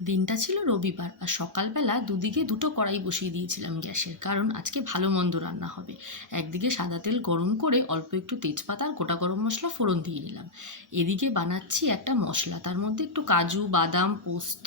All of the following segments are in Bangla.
দিনটা ছিল রবিবার আর সকালবেলা দুদিকে দুটো কড়াই বসিয়ে দিয়েছিলাম গ্যাসের, কারণ আজকে ভালো মন্দ রান্না হবে। একদিকে সাদা তেল গরম করে অল্প একটু তেজপাতা আর গোটা গরম মশলা ফোড়ন দিয়ে নিলাম। এদিকে বানাচ্ছি একটা মশলা, তার মধ্যে একটু কাজু বাদাম পোস্ত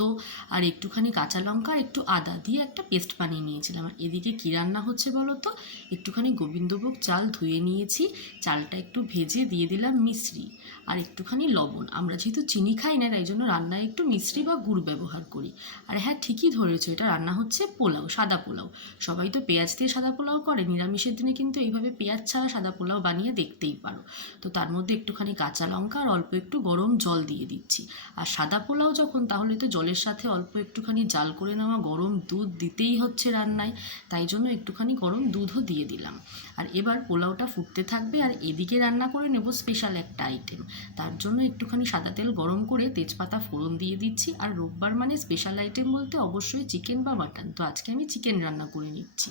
আর একটুখানি কাঁচা লঙ্কা আর একটু আদা দিয়ে একটা পেস্ট বানিয়ে নিয়েছিলাম। আর এদিকে কী রান্না হচ্ছে বলো তো, একটুখানি গোবিন্দভোগ চাল ধুয়ে নিয়েছি, চালটা একটু ভেজে দিয়ে দিলাম মিশ্রি আর একটুখানি লবণ। আমরা যেহেতু চিনি খাই না তাই জন্য রান্নায় একটু মিশ্রি বা গুড় ব্যবহার করি। আর হ্যাঁ, ঠিকই ধরেছো, এটা রান্না হচ্ছে পোলাও, সাদা পোলাও। সবাই তো পেঁয়াজ দিয়ে সাদা পোলাও করে, নিরামিষের দিনে কিন্তু এইভাবে পেঁয়াজ ছাড়া সাদা পোলাও বানিয়ে দেখতেই পারো। তো তার মধ্যে একটুখানি কাঁচা লঙ্কা আর অল্প একটু গরম জল দিয়ে দিচ্ছি। আর সাদা পোলাও যখন, তাহলে তো জলের সাথে অল্প একটুখানি জাল করে নেওয়া গরম দুধ দিতেই হচ্ছে রান্নায়, তাই জন্য একটুখানি গরম দুধও দিয়ে দিলাম। আর এবার পোলাওটা ফুটতে থাকবে আর এদিকে রান্না করে নেব স্পেশাল একটা আইটেম। তার জন্য একটুখানি সাদা তেল গরম করে তেজপাতা ফোড়ন দিয়ে দিচ্ছি। আর রোববার মানে স্পেশাল আইটেম বলতে অবশ্যই চিকেন বা মাটন, তো আজকে আমি চিকেন রান্না করে নিচ্ছি।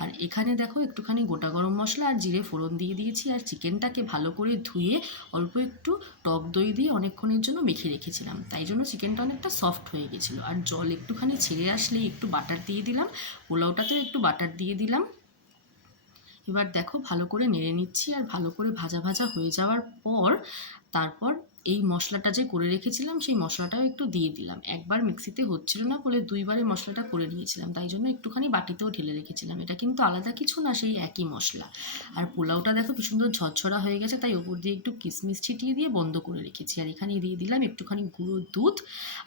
আর এখানে দেখো একটুখানি গোটা গরম মশলা আর জিরে ফোড়ন দিয়ে দিয়েছি। আর চিকেনটাকে ভালো করে ধুয়ে অল্প একটু টক দই দিয়ে অনেকক্ষণের জন্য মেখে রেখেছিলাম, তাই জন্য চিকেনটা অনেকটা সফট হয়ে গেছিলো। আর জল একটুখানি ছেড়ে আসলে একটু বাটার দিয়ে দিলাম, পোলাওটাতেও একটু বাটার দিয়ে দিলাম। এবার দেখো ভালো করে নেড়ে নিচ্ছি। আর ভালো করে ভাজা ভাজা হয়ে যাওয়ার পর তারপর এই মশলাটা যে করে রেখেছিলাম সেই মশলাটাও একটু দিয়ে দিলাম। একবার মিক্সিতে হচ্ছিল না বলে দুইবারে মশলাটা করে নিয়েছিলাম, তাই জন্য একটুখানি বাটিতেও ঢেলে রেখেছিলাম। এটা কিন্তু আলাদা কিছু না, সেই একই মশলা। আর পোলাওটা দেখো কি সুন্দর ঝরঝরা হয়ে গেছে, তাই ওপর দিয়ে একটু কিশমিশ ছিটিয়ে দিয়ে বন্ধ করে রেখেছি। আর এখানে দিয়ে দিলাম একটুখানি গুঁড়ো দুধ।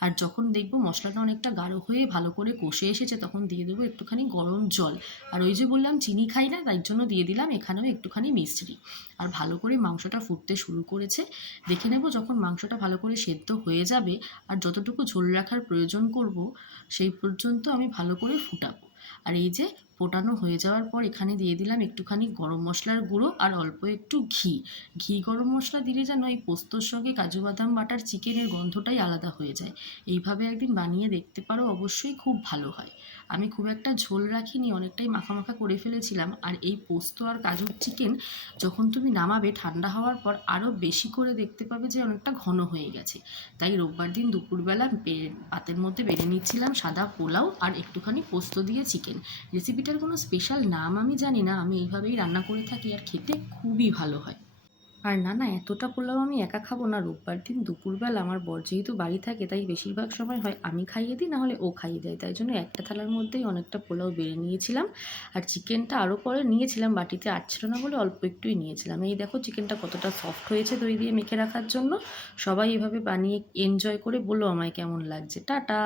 আর যখন দেখবো মশলাটা অনেকটা গাঢ় হয়ে ভালো করে কষে এসেছে তখন দিয়ে দেবো একটুখানি গরম জল। আর ওই যে বললাম চিনি খাই না তাই জন্য দিয়ে দিলাম এখানেও একটুখানি মিশ্রি। আর ভালো করে মাংসটা ফুটতে শুরু করেছে। দেখে নেব যখন মাংসটা ভালো করে সেদ্ধ হয়ে যাবে আর যতটুকু ঝোল রাখার প্রয়োজন করব সেই পর্যন্ত আমি ভালো করে ফুটাবো। আর এই যে ফোটানো হয়ে যাওয়ার পর এখানে দিয়ে দিলাম একটুখানি গরম মশলার গুঁড়ো আর অল্প একটু ঘি। ঘি গরম মশলা দিলে যেন এই পোস্তর সঙ্গে কাজু বাদাম বাটার চিকেনের গন্ধটাই আলাদা হয়ে যায়। এইভাবে একদিন বানিয়ে দেখতে পারো, অবশ্যই খুব ভালো হয়। আমি খুব একটা ঝোল রাখিনি, অনেকটাই মাখা মাখা করে ফেলেছিলাম। আর এই পোস্ত আর কাজুর চিকেন যখন তুমি নামাবে ঠান্ডা হওয়ার পর আরও বেশি করে দেখতে পাবে যে অনেকটা ঘন হয়ে গেছে। তাই রোববার দিন দুপুরবেলা পাতের মধ্যে বেড়ে নিচ্ছিলাম সাদা পোলাও আর একটুখানি পোস্ত দিয়ে চিকেন। রেসিপিটার কোনো স্পেশাল নাম আমি জানি না, আমি এইভাবেই রান্না করে থাকি আর খেতে খুবই ভালো হয়। আর না না, এতটা পোলাও আমি একা খাবো না। রোববার দিন দুপুরবেলা আমার বর যেহেতু বাড়ি থাকে তাই বেশিরভাগ সময় হয় আমি খাইয়ে দিই, না হলে ও খাইয়ে দেয়, তাই জন্য একটা থালার মধ্যেই অনেকটা পোলাও বেড়ে নিয়েছিলাম। আর চিকেনটা আরও পরে নিয়েছিলাম, বাটিতে আটছিল না বলে অল্প একটুই নিয়েছিলাম। এই দেখো চিকেনটা কতটা সফট হয়েছে দই দিয়ে মেখে রাখার জন্য। সবাই এভাবে বানিয়ে এনজয় করে বলো আমায় কেমন লাগছে। টাটা।